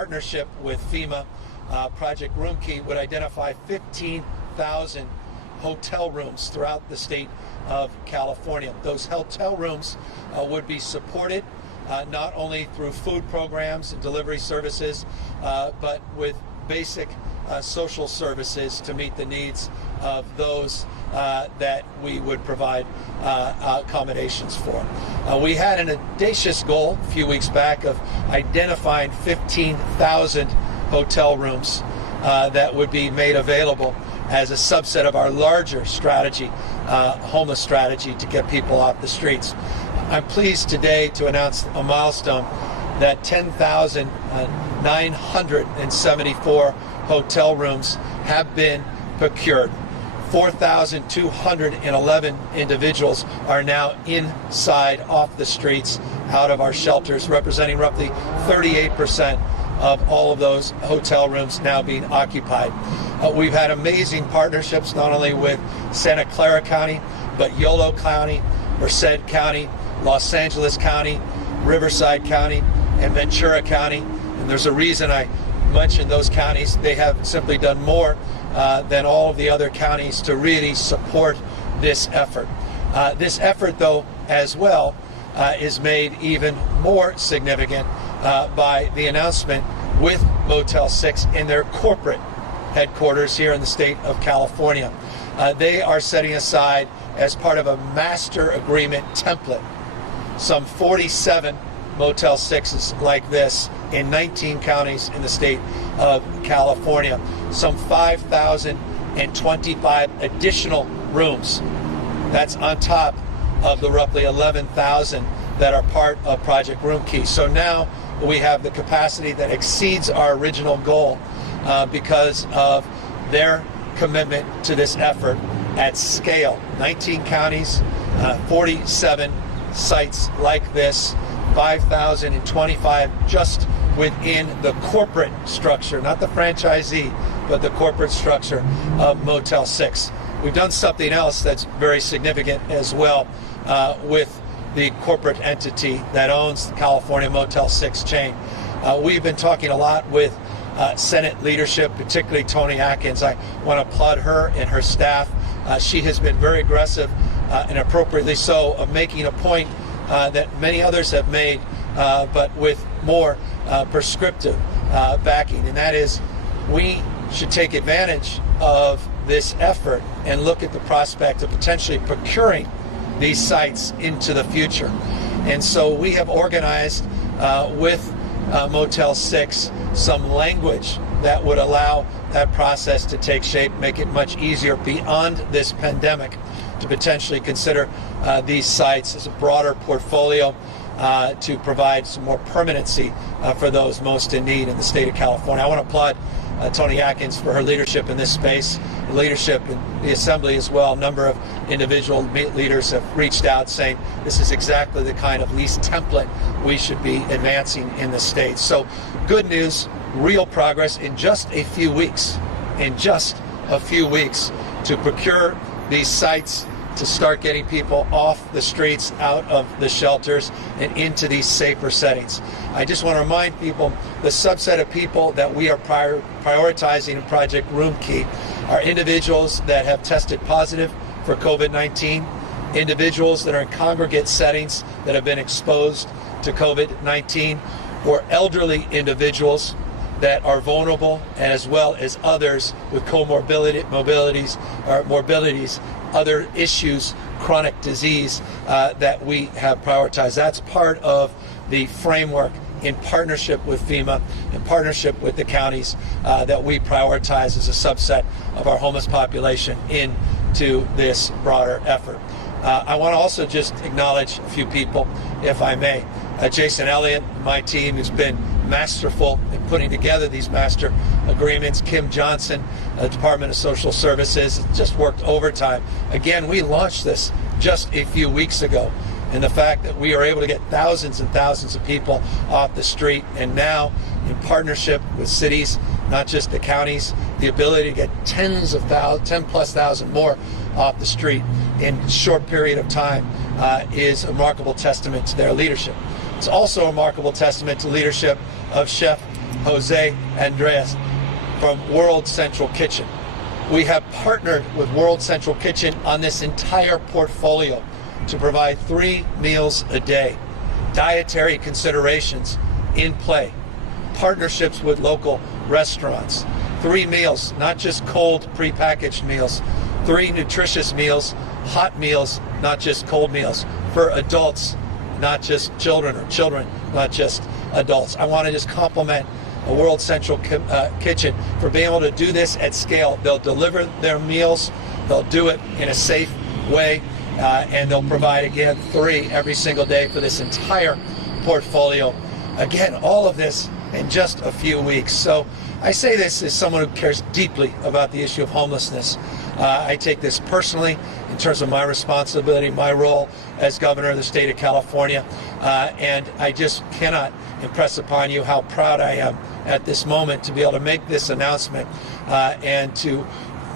partnership with FEMA, Project Room Key would identify 15,000 hotel rooms throughout the state of California. Those hotel rooms would be supported not only through food programs and delivery services, but with basic social services to meet the needs of those that we would provide accommodations for. We had an audacious goal a few weeks back of identifying 15,000 hotel rooms that would be made available as a subset of our larger strategy, homeless strategy, to get people off the streets. I'm pleased today to announce a milestone that 10,974 hotel rooms have been procured. 4,211 individuals are now inside, off the streets, out of our shelters, representing roughly 38% of all of those hotel rooms now being occupied. We've had amazing partnerships not only with Santa Clara County, but Yolo County, Merced County, Los Angeles County, Riverside County, and Ventura County. And there's a reason I mentioned those counties. They have simply done more than all of the other counties to really support this effort. This effort, though, as well, is made even more significant by the announcement with Motel 6 in their corporate headquarters here in the state of California. They are setting aside, as part of a master agreement template, some 47 Motel 6s like this in 19 counties in the state of California. Some 5,025 additional rooms. That's on top of the roughly 11,000 that are part of Project Room Key. So now we have the capacity that exceeds our original goal because of their commitment to this effort at scale. 19 counties, 47 sites like this, 5,025 just within the corporate structure, not the franchisee, but the corporate structure of Motel 6. We've done something else that's very significant as well with the corporate entity that owns the California Motel 6 chain. We've been talking a lot with Senate leadership, particularly Toni Atkins. I want to applaud her and her staff. She has been very aggressive and appropriately so of making a point that many others have made, but with more prescriptive backing, and that is we should take advantage of this effort and look at the prospect of potentially procuring these sites into the future. And so we have organized with Motel 6 some language that would allow that process to take shape, make it much easier beyond this pandemic to potentially consider these sites as a broader portfolio to provide some more permanency for those most in need in the state of California. I want to applaud Toni Atkins for her leadership in this space, leadership in the Assembly as well. A number of individual leaders have reached out saying this is exactly the kind of lease template we should be advancing in the state. So good news, real progress in just a few weeks, to procure these sites, to start getting people off the streets, out of the shelters, and into these safer settings. I just want to remind people, the subset of people that we are prioritizing in Project Room Key are individuals that have tested positive for COVID-19, individuals that are in congregate settings that have been exposed to COVID-19, or elderly individuals that are vulnerable, as well as others with morbidities, other issues, chronic disease that we have prioritized. That's part of the framework in partnership with FEMA, in partnership with the counties that we prioritize as a subset of our homeless population into this broader effort. I want to also just acknowledge a few people, if I may. Jason Elliott, my team, who's been masterful in putting together these master agreements. Kim Johnson, Department of Social Services, just worked overtime. Again, we launched this just a few weeks ago, and the fact that we are able to get thousands and thousands of people off the street, and now in partnership with cities, not just the counties, the ability to get 10+ thousand more off the street in a short period of time is a remarkable testament to their leadership. It's also a remarkable testament to leadership of Chef Jose Andres from World Central Kitchen. We have partnered with World Central Kitchen on this entire portfolio to provide 3 meals a day, dietary considerations in play, partnerships with local restaurants, 3 meals, not just cold prepackaged meals, 3 nutritious meals, hot meals, not just cold meals, for adults, not just children, or children, not just adults. I want to just compliment a World Central Kitchen for being able to do this at scale. They'll deliver their meals, they'll do it in a safe way, and they'll provide, again, 3 every single day for this entire portfolio. Again, all of this in just a few weeks. So I say this as someone who cares deeply about the issue of homelessness. I take this personally in terms of my responsibility, my role as governor of the state of California, and I just cannot impress upon you how proud I am at this moment to be able to make this announcement and to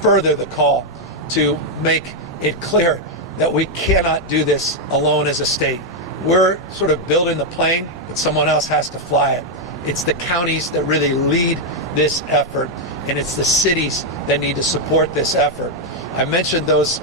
further the call to make it clear that we cannot do this alone as a state. We're sort of building the plane, but someone else has to fly it. It's the counties that really lead this effort, and it's the cities that need to support this effort. I mentioned those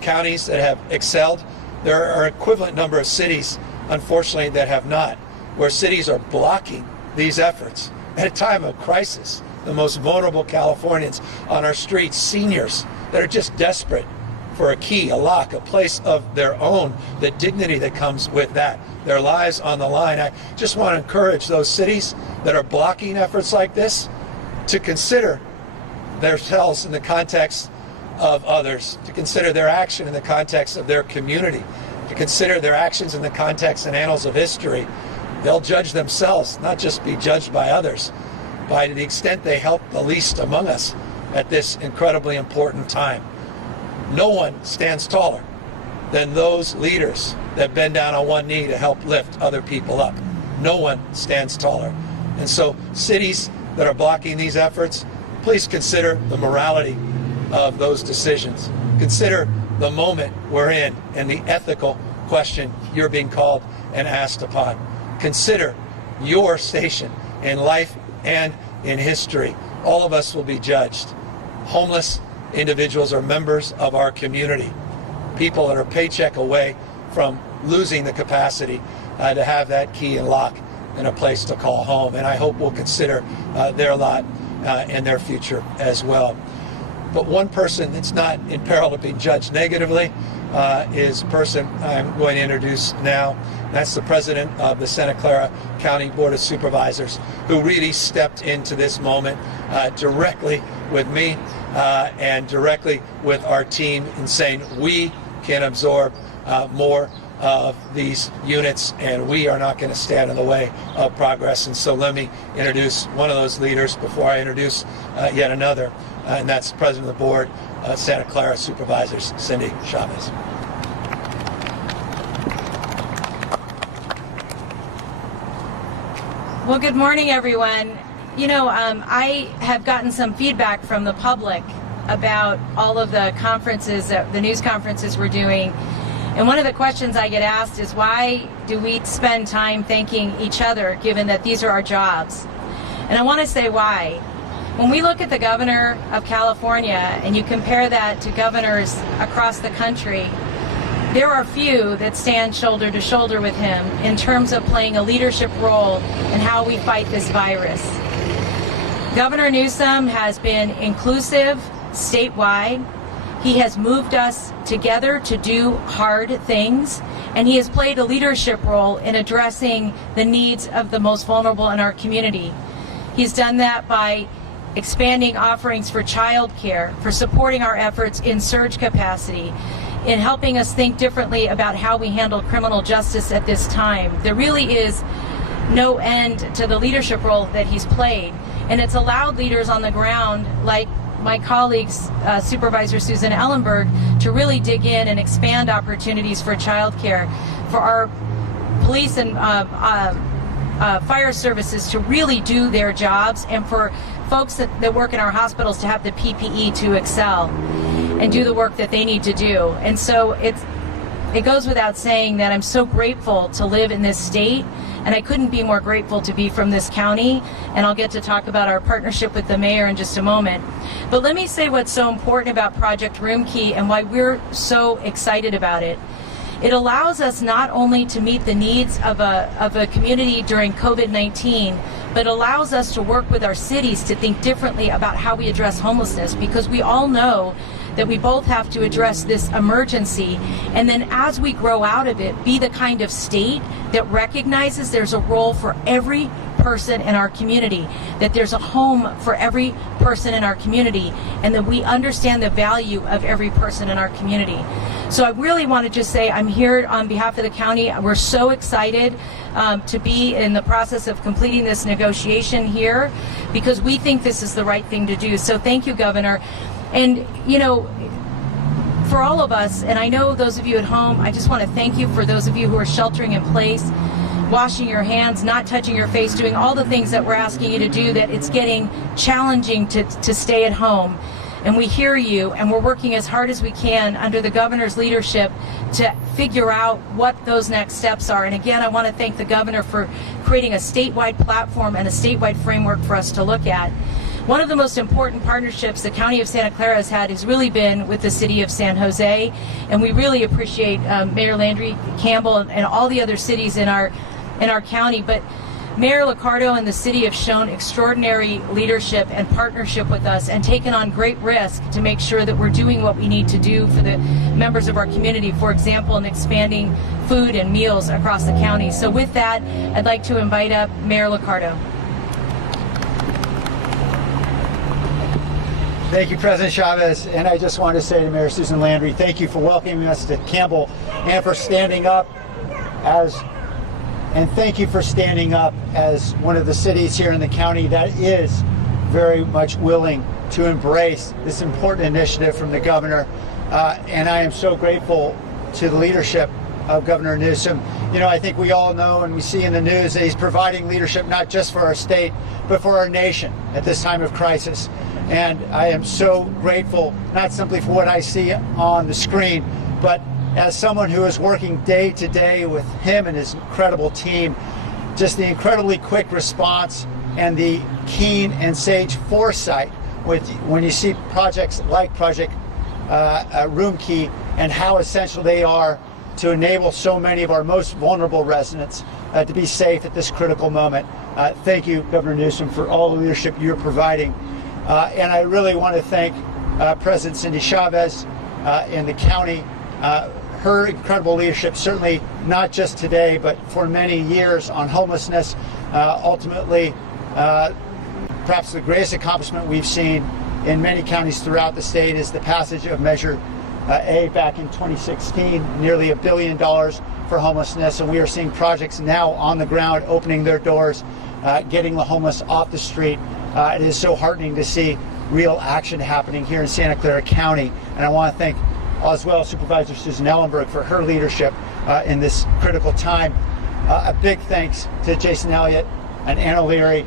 counties that have excelled. There are an equivalent number of cities, unfortunately, that have not, where cities are blocking these efforts at a time of crisis. The most vulnerable Californians on our streets, seniors that are just desperate for a key, a lock, a place of their own, the dignity that comes with that, their lives on the line. I just want to encourage those cities that are blocking efforts like this to consider themselves in the context of others, to consider their action in the context of their community, to consider their actions in the context and annals of history. They'll judge themselves, not just be judged by others, by the extent they help the least among us at this incredibly important time. No one stands taller than those leaders that bend down on one knee to help lift other people up. No one stands taller. And so cities that are blocking these efforts, please consider the morality of those decisions. Consider the moment we're in and the ethical question you're being called and asked upon. Consider your station in life and in history. All of us will be judged. Homeless individuals are members of our community. People that are a paycheck away from losing the capacity to have that key and lock and a place to call home. And I hope we'll consider their lot and their future as well. But one person that's not in peril of being judged negatively is a person I'm going to introduce now. That's the president of the Santa Clara County Board of Supervisors, who really stepped into this moment directly with me and directly with our team in saying we can absorb more of these units, and we are not going to stand in the way of progress. And so let me introduce one of those leaders before I introduce yet another, and that's the president of the board, Santa Clara Supervisors, Cindy Chavez. Well, good morning, everyone. You know, I have gotten some feedback from the public about all of the conferences, the news conferences we're doing. And one of the questions I get asked is, why do we spend time thanking each other, given that these are our jobs? And I want to say why. When we look at the governor of California and you compare that to governors across the country, there are few that stand shoulder to shoulder with him in terms of playing a leadership role in how we fight this virus. Governor Newsom has been inclusive statewide. He has moved us together to do hard things, and he has played a leadership role in addressing the needs of the most vulnerable in our community. He's done that by expanding offerings for child care, for supporting our efforts in surge capacity, in helping us think differently about how we handle criminal justice at this time. There really is no end to the leadership role that he's played, and it's allowed leaders on the ground, like my colleagues, Supervisor Susan Ellenberg, to really dig in and expand opportunities for child care, for our police and fire services to really do their jobs, and for folks that work in our hospitals to have the PPE to excel and do the work that they need to do. And so it's it goes without saying that I'm so grateful to live in this state, and I couldn't be more grateful to be from this county, and I'll get to talk about our partnership with the mayor in just a moment. But let me say what's so important about Project Roomkey and why we're so excited about it. It allows us not only to meet the needs of a community during COVID-19, but allows us to work with our cities to think differently about how we address homelessness, because we all know that we both have to address this emergency, and then as we grow out of it, be the kind of state that recognizes there's a role for every person in our community, that there's a home for every person in our community, and that we understand the value of every person in our community. So I really want to just say I'm here on behalf of the county. We're so excited to be in the process of completing this negotiation here, because we think this is the right thing to do. So thank you, Governor. And, you know, for all of us, and I know those of you at home, I just want to thank you for those of you who are sheltering in place, washing your hands, not touching your face, doing all the things that we're asking you to do, that it's getting challenging to stay at home. And we hear you, and we're working as hard as we can under the governor's leadership to figure out what those next steps are. And again, I want to thank the governor for creating a statewide platform and a statewide framework for us to look at. One of the most important partnerships the County of Santa Clara has had has really been with the City of San Jose, and we really appreciate Mayor Landry Campbell and all the other cities in our county. But Mayor Liccardo and the city have shown extraordinary leadership and partnership with us, and taken on great risk to make sure that we're doing what we need to do for the members of our community, for example, in expanding food and meals across the county. So with that, I'd like to invite up Mayor Liccardo. Thank you, President Chavez, and I just want to say to Mayor Susan Landry, thank you for welcoming us to Campbell, and for standing up thank you for standing up as one of the cities here in the county that is very much willing to embrace this important initiative from the governor. And I am so grateful to the leadership of Governor Newsom. You know, I think we all know and we see in the news that he's providing leadership not just for our state, but for our nation at this time of crisis. And I am so grateful, not simply for what I see on the screen, but as someone who is working day to day with him and his incredible team, just the incredibly quick response and the keen and sage foresight when you see projects like Project Roomkey and how essential they are to enable so many of our most vulnerable residents to be safe at this critical moment. Thank you, Governor Newsom, for all the leadership you're providing. And I really want to thank President Cindy Chavez and the county. Her incredible leadership, certainly not just today, but for many years on homelessness. Ultimately, perhaps the greatest accomplishment we've seen in many counties throughout the state is the passage of Measure A back in 2016, nearly $1 billion for homelessness. And we are seeing projects now on the ground opening their doors, getting the homeless off the street. It is so heartening to see real action happening here in Santa Clara County. And I want to thank as well Supervisor Susan Ellenberg for her leadership in this critical time. A big thanks to Jason Elliott and Anna Leary.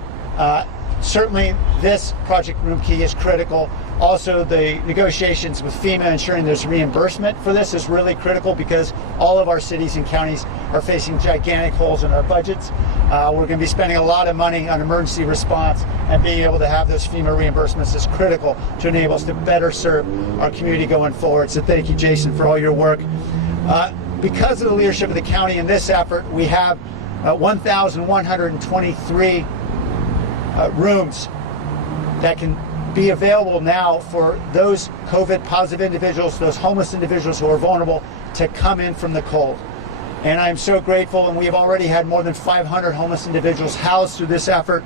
Certainly this Project Roomkey is critical. Also, the negotiations with FEMA ensuring there's reimbursement for this is really critical, because all of our cities and counties are facing gigantic holes in our budgets. We're going to be spending a lot of money on emergency response, and being able to have those FEMA reimbursements is critical to enable us to better serve our community going forward. So thank you, Jason, for all your work. Because of the leadership of the county in this effort, we have 1,123 rooms that can be available now for those COVID positive individuals, those homeless individuals who are vulnerable, to come in from the cold. And I'm so grateful, and we have already had more than 500 homeless individuals housed through this effort,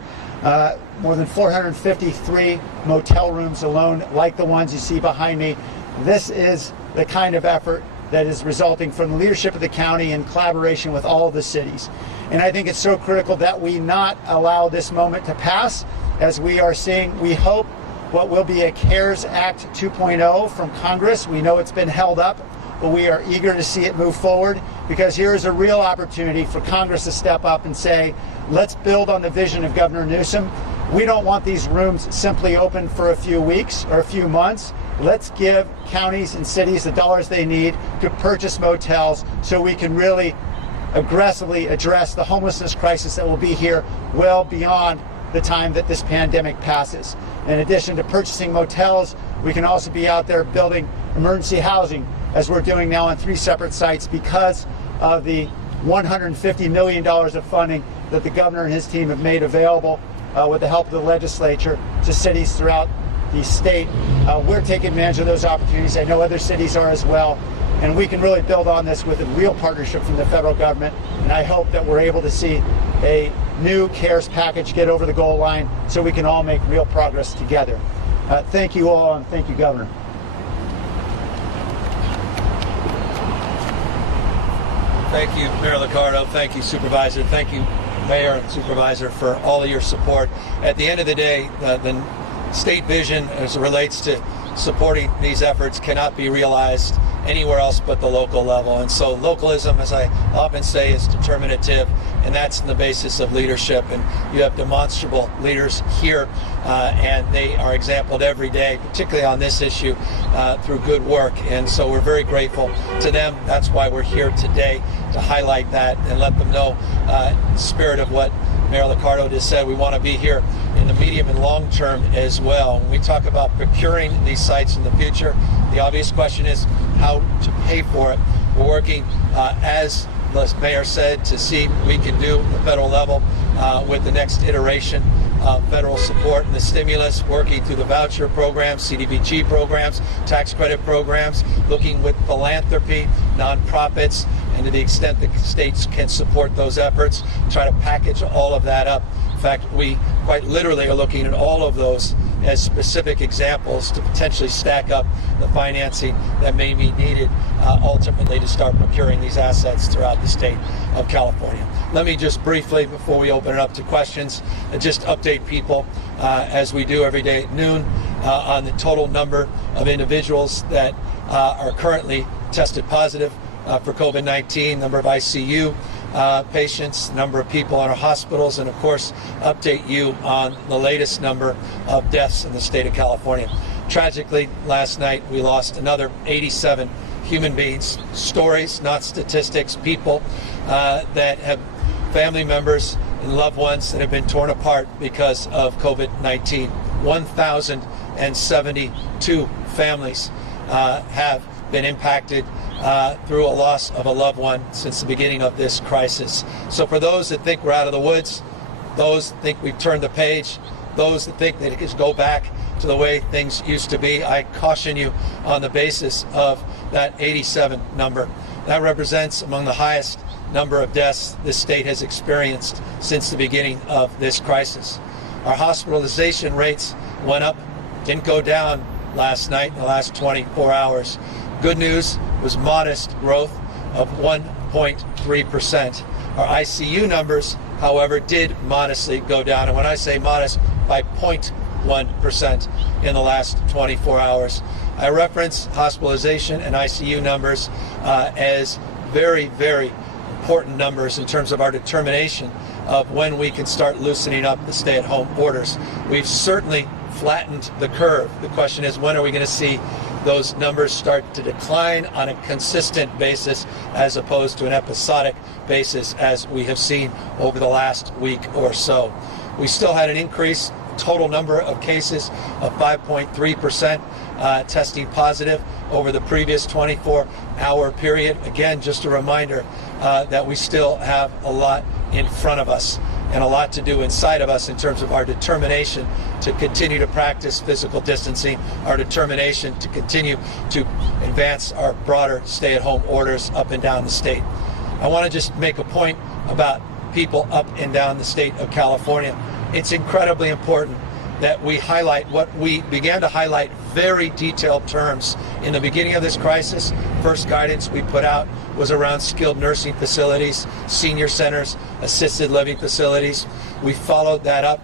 more than 453 motel rooms alone, like the ones you see behind me. This is the kind of effort that is resulting from the leadership of the county in collaboration with all of the cities. And I think it's so critical that we not allow this moment to pass, as we are seeing, we hope, what will be a CARES Act 2.0 from Congress. We know it's been held up, but we are eager to see it move forward, because here is a real opportunity for Congress to step up and say, let's build on the vision of Governor Newsom We don't want these rooms simply open for a few weeks or a few months. Let's give counties and cities the dollars they need to purchase motels so we can really aggressively address the homelessness crisis that will be here well beyond the time that this pandemic passes. In addition to purchasing motels, we can also be out there building emergency housing, as we're doing now on 3 separate sites because of the $150 million of funding that the governor and his team have made available with the help of the legislature to cities throughout the state. We're taking advantage of those opportunities. I know other cities are as well. And we can really build on this with a real partnership from the federal government. And I hope that we're able to see a new CARES package get over the goal line so we can all make real progress together. Thank you all, and thank you, Governor. Thank you, Mayor Liccardo. Thank you, Supervisor. Thank you, Mayor and Supervisor, for all of your support. At the end of the day, the state vision as it relates to supporting these efforts cannot be realized anywhere else but the local level. And so localism, as I often say, is determinative, and that's the basis of leadership. And you have demonstrable leaders here, and they are exemplified every day, particularly on this issue, through good work. And so we're very grateful to them. That's why we're here today, to highlight that and let them know the spirit of what Mayor Liccardo just said. We want to be here in the medium and long term as well. When we talk about procuring these sites in the future, the obvious question is how to pay for it. We're working, as the mayor said, to see what we can do at the federal level with the next iteration of federal support and the stimulus, working through the voucher programs, CDBG programs, tax credit programs, looking with philanthropy, nonprofits, and to the extent that states can support those efforts, try to package all of that up. In fact, we quite literally are looking at all of those as specific examples to potentially stack up the financing that may be needed ultimately to start procuring these assets throughout the state of California. Let me just briefly, before we open it up to questions, just update people as we do every day at noon on the total number of individuals that are currently tested positive for COVID-19, number of ICU patients, number of people in our hospitals, and of course update you on the latest number of deaths in the state of California. Tragically, last night we lost another 87 human beings, stories, not statistics, people that have family members and loved ones that have been torn apart because of COVID-19. 1,072 families have been impacted through a loss of a loved one since the beginning of this crisis. So for those that think we're out of the woods, those that think we've turned the page, those that think that it can go back to the way things used to be, I caution you on the basis of that 87 number. That represents among the highest number of deaths this state has experienced since the beginning of this crisis. Our hospitalization rates went up, didn't go down last night, in the last 24 hours. Good news was modest growth of 1.3%. Our ICU numbers, however, did modestly go down. And when I say modest, by 0.1% in the last 24 hours. I reference hospitalization and ICU numbers as very, very important numbers in terms of our determination of when we can start loosening up the stay-at-home orders. We've certainly flattened the curve. The question is, when are we going to see those numbers start to decline on a consistent basis as opposed to an episodic basis as we have seen over the last week or so. We still had an increase total number of cases of 5.3% testing positive over the previous 24-hour period. Again, just a reminder that we still have a lot in front of us and a lot to do inside of us in terms of our determination to continue to practice physical distancing, our determination to continue to advance our broader stay-at-home orders up and down the state. I want to just make a point about people up and down the state of California. It's incredibly important that we highlight what we began to highlight very detailed terms in the beginning of this crisis. First guidance we put out was around skilled nursing facilities, senior centers, assisted living facilities. We followed that up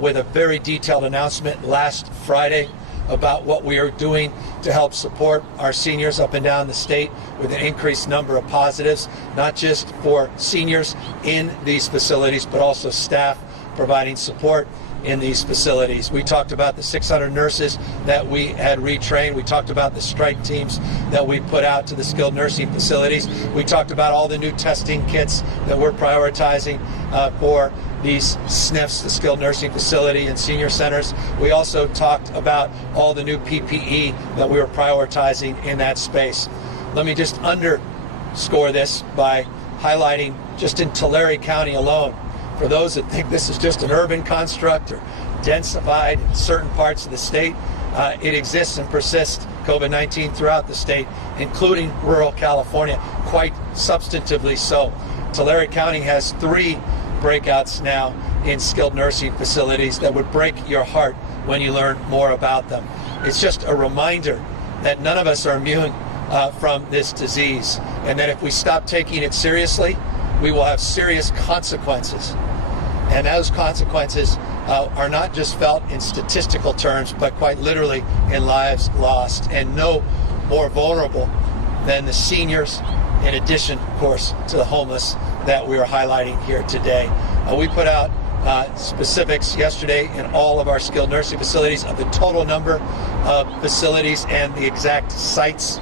with a very detailed announcement last Friday about what we are doing to help support our seniors up and down the state with an increased number of positives, not just for seniors in these facilities, but also staff providing support in these facilities. We talked about the 600 nurses that we had retrained. We talked about the strike teams that we put out to the skilled nursing facilities. We talked about all the new testing kits that we're prioritizing for these SNFs, the skilled nursing facility and senior centers. We also talked about all the new PPE that we were prioritizing in that space. Let me just underscore this by highlighting just in Tulare County alone, for those that think this is just an urban construct or densified in certain parts of the state, it exists and persists, COVID-19, throughout the state, including rural California, quite substantively so. Tulare County has 3 breakouts now in skilled nursing facilities that would break your heart when you learn more about them. It's just a reminder that none of us are immune from this disease, and that if we stop taking it seriously, we will have serious consequences. And those consequences are not just felt in statistical terms, but quite literally in lives lost, and no more vulnerable than the seniors, in addition, of course, to the homeless that we are highlighting here today. We put out specifics yesterday in all of our skilled nursing facilities of the total number of facilities and the exact sites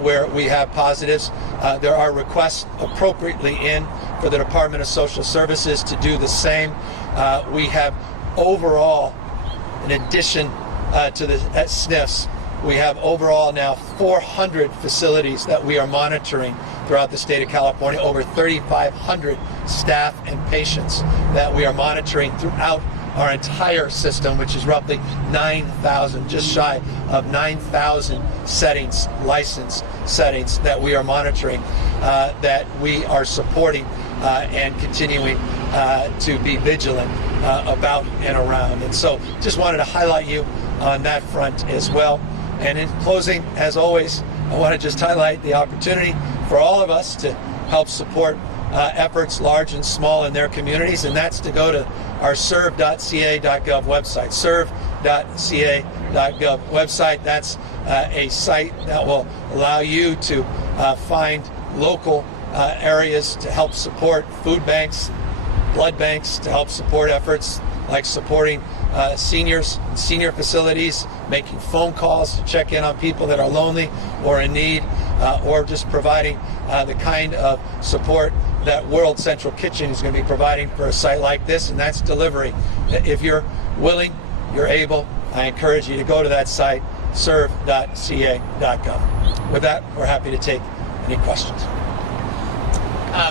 where we have positives. There are requests appropriately in for the Department of Social Services to do the same. We have overall, in addition to the SNFs, we have overall now 400 facilities that we are monitoring throughout the state of California, over 3,500 staff and patients that we are monitoring throughout our entire system, which is roughly 9,000, just shy of 9,000 settings, licensed settings that we are monitoring, that we are supporting and continuing to be vigilant about and around. And so just wanted to highlight you on that front as well. And in closing, as always, I want to just highlight the opportunity for all of us to help support efforts large and small in their communities, and that's to go to our serve.ca.gov website, serve.ca.gov website. That's a site that will allow you to find local areas to help support food banks, blood banks, to help support efforts like supporting seniors, senior facilities, making phone calls to check in on people that are lonely or in need, or just providing the kind of support that World Central Kitchen is going to be providing for a site like this, and that's delivery. If you're willing, you're able, I encourage you to go to that site, serve.ca.gov. With that, we're happy to take any questions.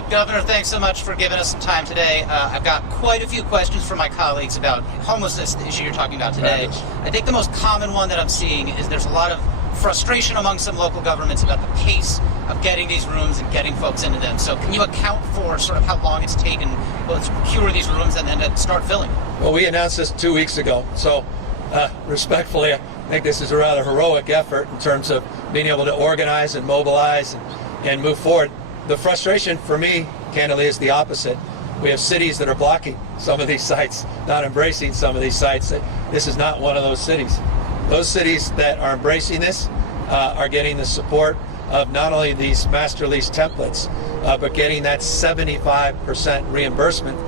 Governor, thanks so much for giving us some time today. I've got quite a few questions from my colleagues about homelessness, the issue you're talking about today. I think the most common one that I'm seeing is there's a lot of frustration among some local governments about the pace of getting these rooms and getting folks into them. So can you account for sort of how long it's taken both to procure these rooms and then to start filling? Well, we announced this 2 weeks ago, so respectfully, I think this is a rather heroic effort in terms of being able to organize and mobilize and move forward. The frustration for me, candidly, is the opposite. We have cities that are blocking some of these sites, not embracing some of these sites. This is not one of those cities. Those cities that are embracing this are getting the support of not only these master lease templates, but getting that 75% reimbursement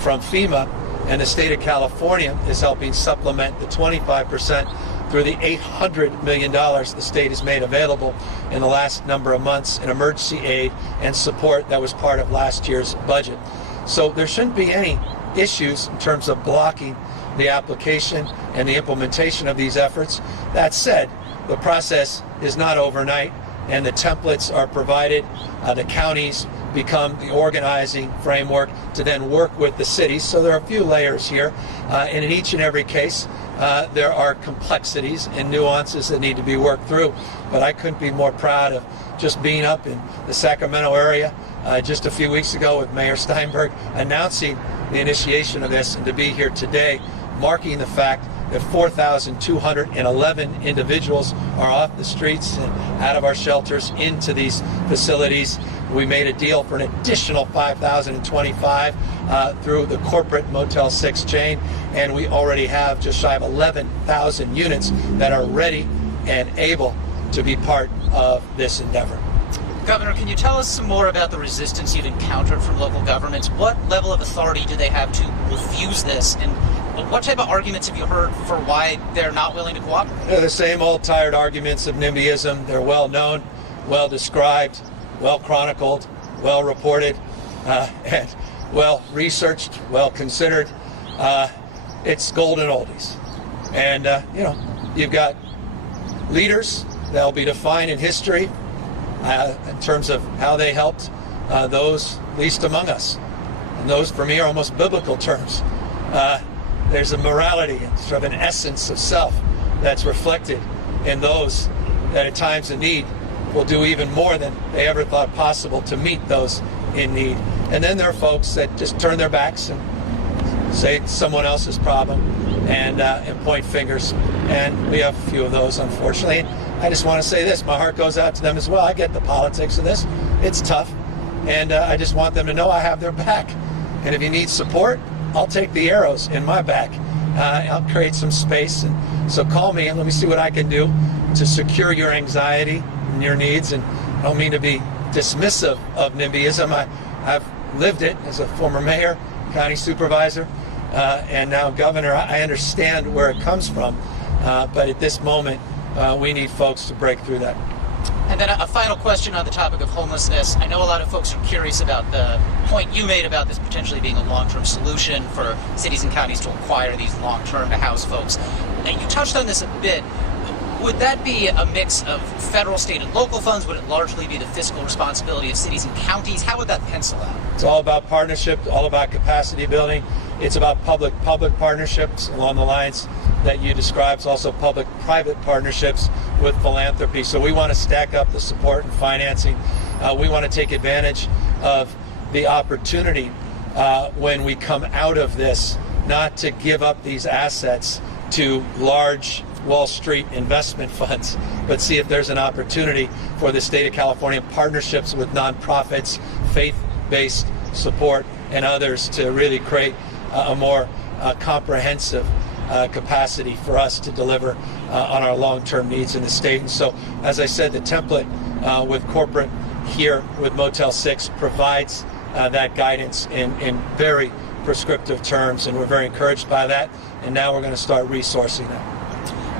from FEMA, and the state of California is helping supplement the 25% through the $800 million the state has made available in the last number of months in emergency aid and support that was part of last year's budget. So there shouldn't be any issues in terms of blocking the application and the implementation of these efforts. That said, the process is not overnight, and the templates are provided. The counties become the organizing framework to then work with the cities. So there are a few layers here, and in each and every case, there are complexities and nuances that need to be worked through. But I couldn't be more proud of just being up in the Sacramento area just a few weeks ago with Mayor Steinberg announcing the initiation of this, and to be here today marking the fact that 4,211 individuals are off the streets and out of our shelters into these facilities. We made a deal for an additional 5,025 through the corporate Motel 6 chain, and we already have just shy of 11,000 units that are ready and able to be part of this endeavor. Governor, can you tell us some more about the resistance you've encountered from local governments? What level of authority do they have to refuse this? And what type of arguments have you heard for why they're not willing to cooperate? They're the same old tired arguments of NIMBYism. They're well known, well described, well chronicled, well reported, and well researched, well considered. It's golden oldies. And, you've got leaders that'll be defined in history in terms of how they helped those least among us. And those, for me, are almost biblical terms. There's a morality and sort of an essence of self that's reflected in those that at times in need will do even more than they ever thought possible to meet those in need. And then there are folks that just turn their backs and say it's someone else's problem and point fingers. And we have a few of those, unfortunately. And I just want to say this, my heart goes out to them as well. I get the politics of this. It's tough. And I just want them to know I have their back. And if you need support, I'll take the arrows in my back. I'll create some space. And so call me and let me see what I can do to secure your anxiety and your needs. And I don't mean to be dismissive of NIMBYism. I've lived it as a former mayor, county supervisor, and now governor. I understand where it comes from. But at this moment, we need folks to break through that. And then a final question on the topic of homelessness. I know a lot of folks are curious about the point you made about this potentially being a long-term solution for cities and counties to acquire these long-term to house folks. And you touched on this a bit. Would that be a mix of federal, state, and local funds? Would it largely be the fiscal responsibility of cities and counties? How would that pencil out? It's all about partnership, all about capacity building. It's about public-public partnerships along the lines that you described. It's also public-private partnerships with philanthropy. So we want to stack up the support and financing. We want to take advantage of the opportunity when we come out of this, not to give up these assets to large Wall Street investment funds, but see if there's an opportunity for the state of California, partnerships with nonprofits, faith-based support, and others to really create a more comprehensive capacity for us to deliver on our long-term needs in the state. And so, as I said, the template with corporate here with Motel 6 provides that guidance in very prescriptive terms, and we're very encouraged by that. And now we're going to start resourcing that.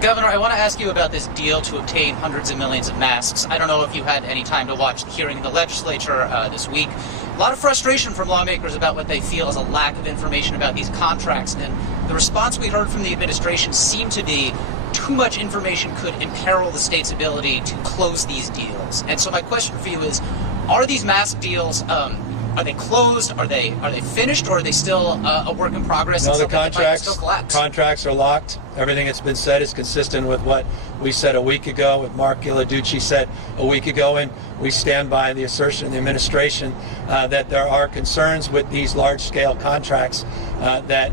Governor, I want to ask you about this deal to obtain hundreds of millions of masks. I don't know if you had any time to watch the hearing in the legislature this week. A lot of frustration from lawmakers about what they feel is a lack of information about these contracts. And the response we heard from the administration seemed to be too much information could imperil the state's ability to close these deals. And so my question for you is, are these mask deals, are they closed? Are they finished, or are they still a work in progress? No, the contracts are locked. Everything that's been said is consistent with what we said a week ago, what Mark Ghilarducci said a week ago, and we stand by the assertion of the administration that there are concerns with these large-scale contracts that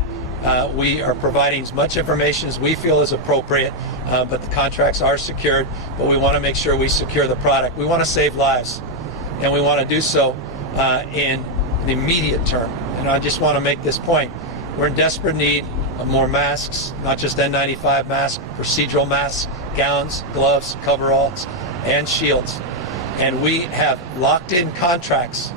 we are providing as much information as we feel is appropriate, but the contracts are secured, but we want to make sure we secure the product. We want to save lives, and we want to do so in an immediate term. And I just want to make this point. We're in desperate need of more masks, not just N95 masks, procedural masks, gowns, gloves, coveralls, and shields. And we have locked in contracts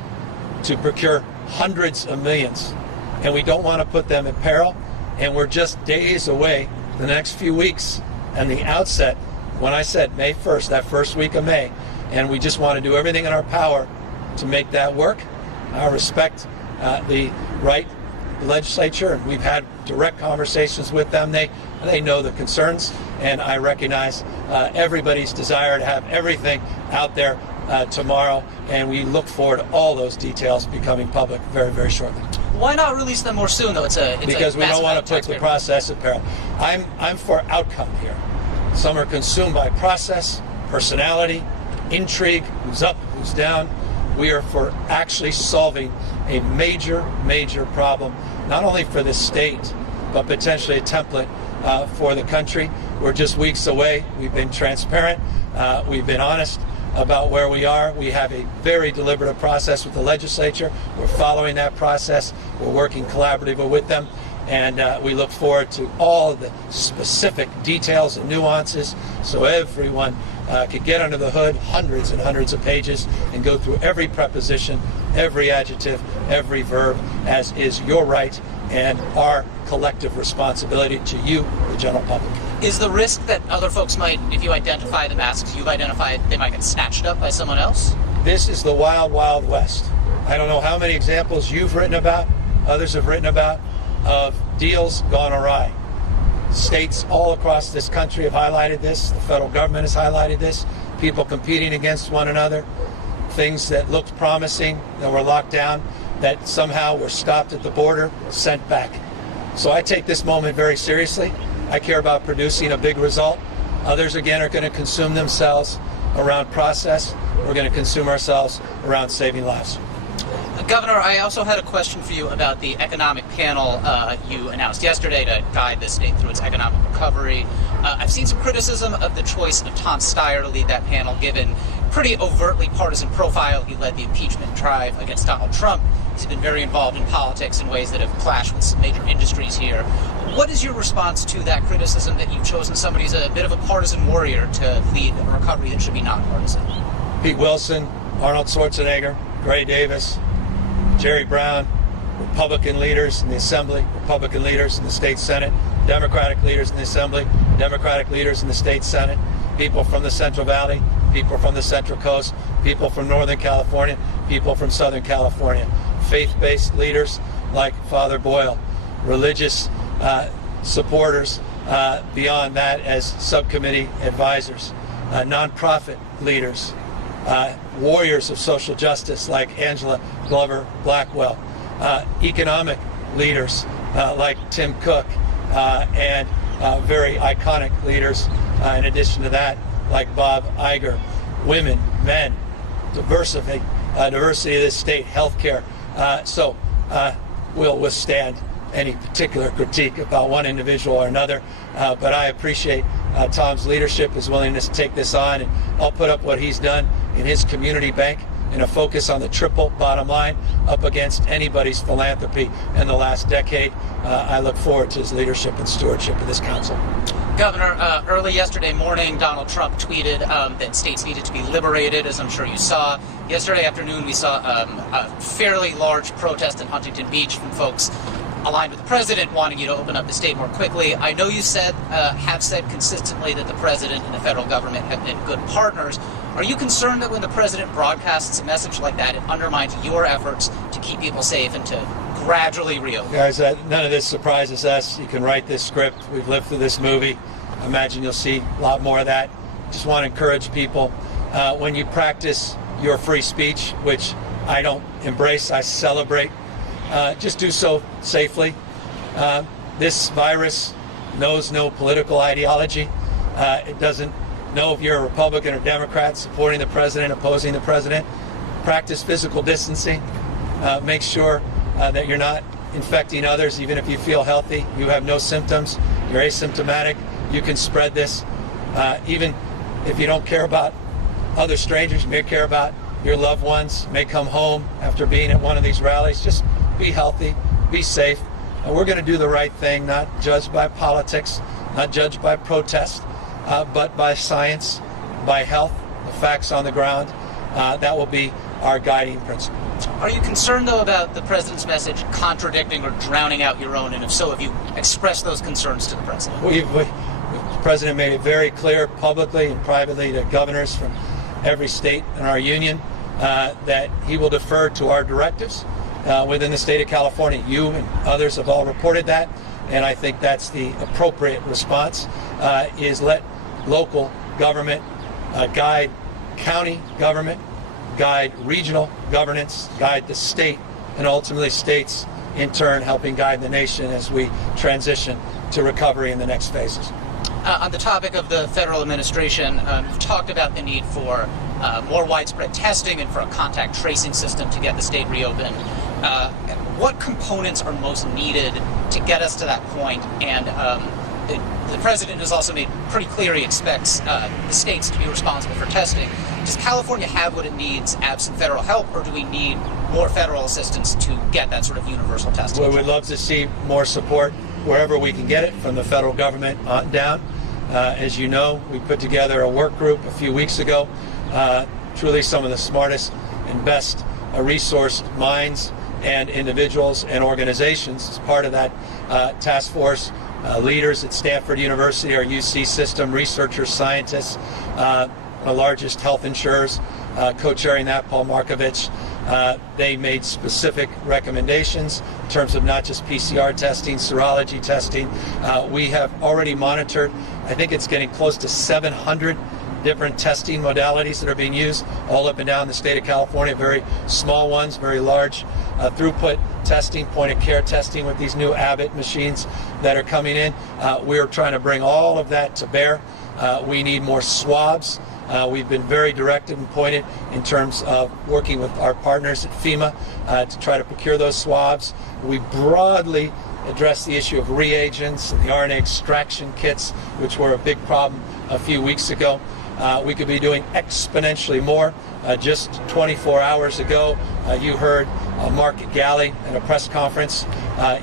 to procure hundreds of millions. And we don't want to put them in peril. And we're just days away, the next few weeks, and the outset, when I said May 1st, that first week of May. And we just want to do everything in our power to make that work. I respect the legislature, and we've had direct conversations with them. They know the concerns, and I recognize everybody's desire to have everything out there tomorrow, and we look forward to all those details becoming public very, very shortly. Why not release them more soon, though? Because we don't want to put the process at peril. I'm for outcome here. Some are consumed by process, personality, intrigue, who's up, who's down. We are for actually solving a major, major problem, not only for the state, but potentially a template for the country. We're just weeks away. We've been transparent. We've been honest about where we are. We have a very deliberative process with the legislature. We're following that process. We're working collaboratively with them. And we look forward to all of the specific details and nuances so everyone could get under the hood, hundreds and hundreds of pages, and go through every preposition, every adjective, every verb, as is your right and our collective responsibility to you, the general public. Is the risk that other folks might, if you identify the masks you've identified, they might get snatched up by someone else? This is the wild, wild west. I don't know how many examples you've written about, others have written about, of deals gone awry. States all across this country have highlighted this. The federal government has highlighted this. People competing against one another. Things that looked promising, that were locked down, that somehow were stopped at the border, sent back. So I take this moment very seriously. I care about producing a big result. Others, again, are going to consume themselves around process. We're going to consume ourselves around saving lives. Governor, I also had a question for you about the economic panel you announced yesterday to guide the state through its economic recovery. I've seen some criticism of the choice of Tom Steyer to lead that panel, given pretty overtly partisan profile. He led the impeachment drive against Donald Trump. He's been very involved in politics in ways that have clashed with some major industries here. What is your response to that criticism that you've chosen somebody who's a bit of a partisan warrior to lead a recovery that should be nonpartisan? Pete Wilson, Arnold Schwarzenegger, Gray Davis, Jerry Brown, Republican leaders in the Assembly, Republican leaders in the State Senate, Democratic leaders in the Assembly, Democratic leaders in the State Senate, people from the Central Valley, people from the Central Coast, people from Northern California, people from Southern California, faith-based leaders like Father Boyle, religious supporters beyond that as subcommittee advisors, nonprofit leaders, warriors of social justice like Angela Glover Blackwell, economic leaders like Tim Cook, and very iconic leaders in addition to that like Bob Iger, women, men, diversity of this state, healthcare. So we'll withstand any particular critique about one individual or another, but I appreciate Tom's leadership, his willingness to take this on, and I'll put up what he's done in his community bank and a focus on the triple bottom line up against anybody's philanthropy in the last decade. I look forward to his leadership and stewardship of this council. Governor, early yesterday morning, Donald Trump tweeted that states needed to be liberated, as I'm sure you saw. Yesterday afternoon, we saw a fairly large protest in Huntington Beach from folks aligned with the president wanting you to open up the state more quickly. I know you have said consistently that the president and the federal government have been good partners. Are you concerned that when the president broadcasts a message like that, it undermines your efforts to keep people safe and to gradually reopen? Guys, none of this surprises us. You can write this script. We've lived through this movie. I imagine you'll see a lot more of that. Just want to encourage people, when you practice your free speech, which I don't embrace, I celebrate, just do so safely. This virus knows no political ideology. It doesn't know if you're a Republican or Democrat, supporting the president, opposing the president. Practice physical distancing. Make sure that you're not infecting others, even if you feel healthy. You have no symptoms. You're asymptomatic. You can spread this. Even if you don't care about other strangers, you may care about your loved ones, may come home after being at one of these rallies. Just be healthy, be safe. And we're going to do the right thing, not judged by politics, not judged by protest, but by science, by health, the facts on the ground. That will be our guiding principle. Are you concerned, though, about the president's message contradicting or drowning out your own? And if so, have you expressed those concerns to the president? The president made it very clear publicly and privately to governors from every state in our union that he will defer to our directives within the state of California. You and others have all reported that, and I think that's the appropriate response, is let local government guide county government, guide regional governance, guide the state, and ultimately states in turn helping guide the nation as we transition to recovery in the next phases. On the topic of the federal administration, you've talked about the need for more widespread testing and for a contact tracing system to get the state reopened. What components are most needed to get us to that point? And the president has also made pretty clear he expects the states to be responsible for testing. Does California have what it needs absent federal help, or do we need more federal assistance to get that sort of universal testing? Well, we'd love to see more support wherever we can get it from the federal government on down. As you know, we put together a work group a few weeks ago. Truly some of the smartest and best resourced minds and individuals and organizations as part of that task force. Leaders at Stanford University, our UC system, researchers, scientists, the largest health insurers, co-chairing that, Paul Markovich. They made specific recommendations in terms of not just PCR testing, serology testing. We have already monitored, I think it's getting close to 700 different testing modalities that are being used all up and down the state of California, very small ones, very large throughput testing, point of care testing with these new Abbott machines that are coming in. We're trying to bring all of that to bear. We need more swabs. We've been very directed and pointed in terms of working with our partners at FEMA to try to procure those swabs. We broadly address the issue of reagents and the RNA extraction kits, which were a big problem a few weeks ago. We could be doing exponentially more. Just 24 hours ago, you heard Mark Galley at a press conference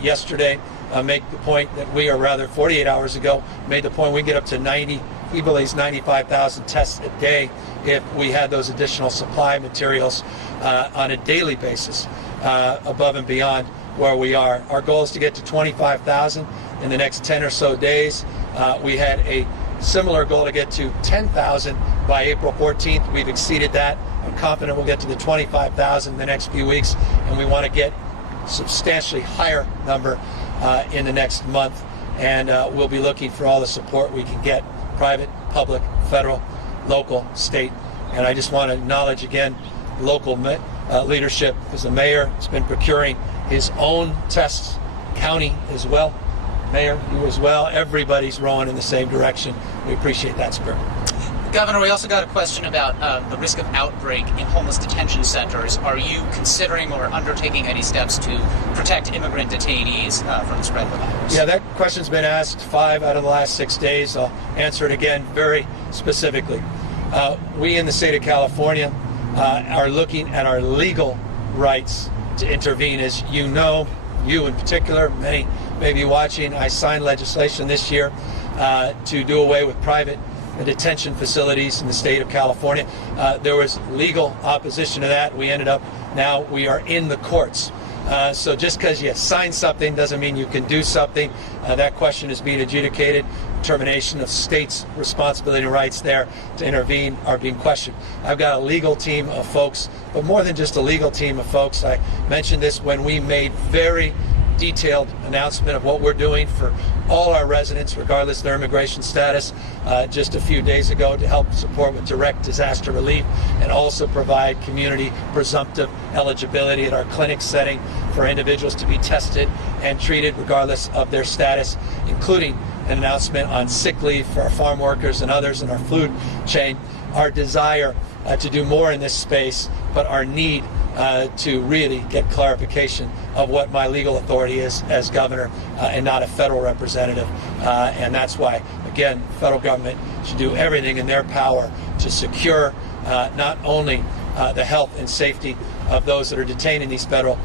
yesterday make the point that we, or rather 48 hours ago, made the point we get up to 90, he believes 95,000 tests a day if we had those additional supply materials on a daily basis above and beyond where we are. Our goal is to get to 25,000 in the next 10 or so days. We had a similar goal to get to 10,000 by April 14th. We've exceeded that. I'm confident we'll get to the 25,000 in the next few weeks, and we want to get substantially higher number in the next month. And we'll be looking for all the support we can get, private, public, federal, local, state. And I just want to acknowledge again local leadership, because the mayor has been procuring his own tests, county as well. Mayor, you as well. Everybody's rowing in the same direction. We appreciate that spirit. Governor, we also got a question about the risk of outbreak in homeless detention centers. Are you considering or undertaking any steps to protect immigrant detainees from the spread of the virus? Yeah, that question's been asked 5 out of the last 6 days. I'll answer it again very specifically. We in the state of California are looking at our legal rights to intervene. As you know, you in particular, many may be watching, I signed legislation this year to do away with private detention facilities in the state of California. There was legal opposition to that. We ended up, now we are in the courts. So just because you sign something doesn't mean you can do something. That question is being adjudicated. Determination of states' responsibility and rights there to intervene are being questioned. I've got a legal team of folks, but more than just a legal team of folks. I mentioned this when we made very detailed announcement of what we're doing for all our residents, regardless of their immigration status, just a few days ago, to help support with direct disaster relief and also provide community presumptive eligibility at our clinic setting for individuals to be tested and treated regardless of their status, including an announcement on sick leave for our farm workers and others in our food chain. Our desire to do more in this space, but our need to really get clarification of what my legal authority is as governor and not a federal representative. And that's why, again, the federal government should do everything in their power to secure not only the health and safety of those that are detained in these federal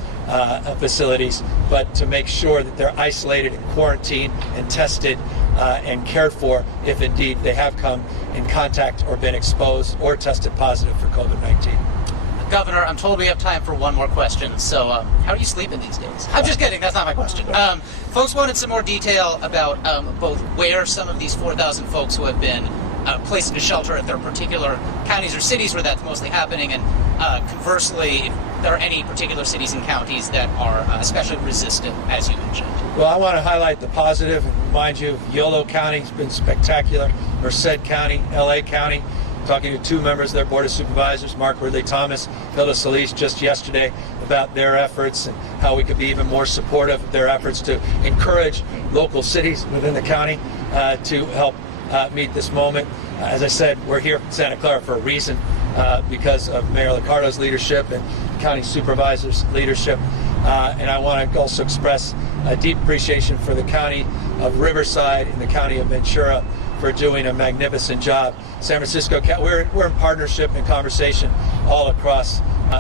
facilities, but to make sure that they're isolated and quarantined and tested and cared for if indeed they have come in contact or been exposed or tested positive for COVID-19. Governor, I'm told we have time for one more question. So how are you sleeping these days? I'm just kidding. That's not my question. Folks wanted some more detail about both where some of these 4,000 folks who have been placed into shelter at their particular counties or cities where that's mostly happening, and conversely, if there are any particular cities and counties that are especially resistant, as you mentioned. Well, I want to highlight the positive and remind you of Yolo County. It's been spectacular. Merced County, LA County. Talking to 2 members of their Board of Supervisors, Mark Ridley-Thomas, Hilda Solis, just yesterday about their efforts and how we could be even more supportive of their efforts to encourage local cities within the county to help meet this moment. As I said, we're here in Santa Clara for a reason, because of Mayor Liccardo's leadership and county supervisors' leadership. And I want to also express a deep appreciation for the county of Riverside and the county of Ventura for doing a magnificent job. San Francisco, we're in partnership and conversation all across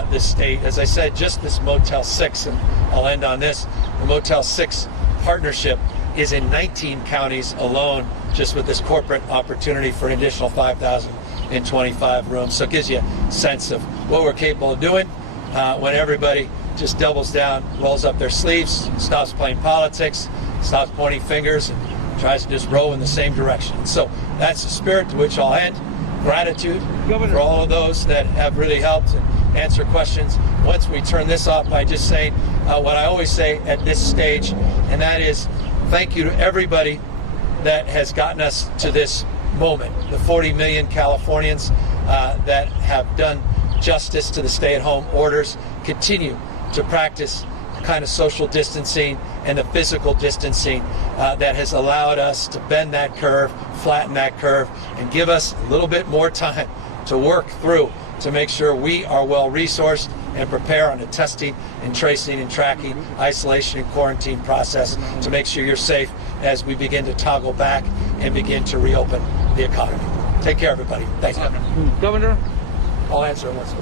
this state. As I said, just this Motel 6, and I'll end on this, the Motel 6 partnership is in 19 counties alone, just with this corporate opportunity for an additional 5,025 rooms. So it gives you a sense of what we're capable of doing when everybody just doubles down, rolls up their sleeves, stops playing politics, stops pointing fingers, and tries to just row in the same direction. So that's the spirit to which I'll end. Gratitude for all of those that have really helped and answer questions. Once we turn this off by just saying what I always say at this stage, and that is thank you to everybody that has gotten us to this moment. The 40 million Californians that have done justice to the stay-at-home orders, continue to practice the kind of social distancing and the physical distancing that has allowed us to bend that curve, flatten that curve, and give us a little bit more time to work through to make sure we are well resourced and prepare on the testing and tracing and tracking, isolation and quarantine process to make sure you're safe as we begin to toggle back and begin to reopen the economy. Take care, everybody. Thanks, Governor. Governor? I'll answer it once.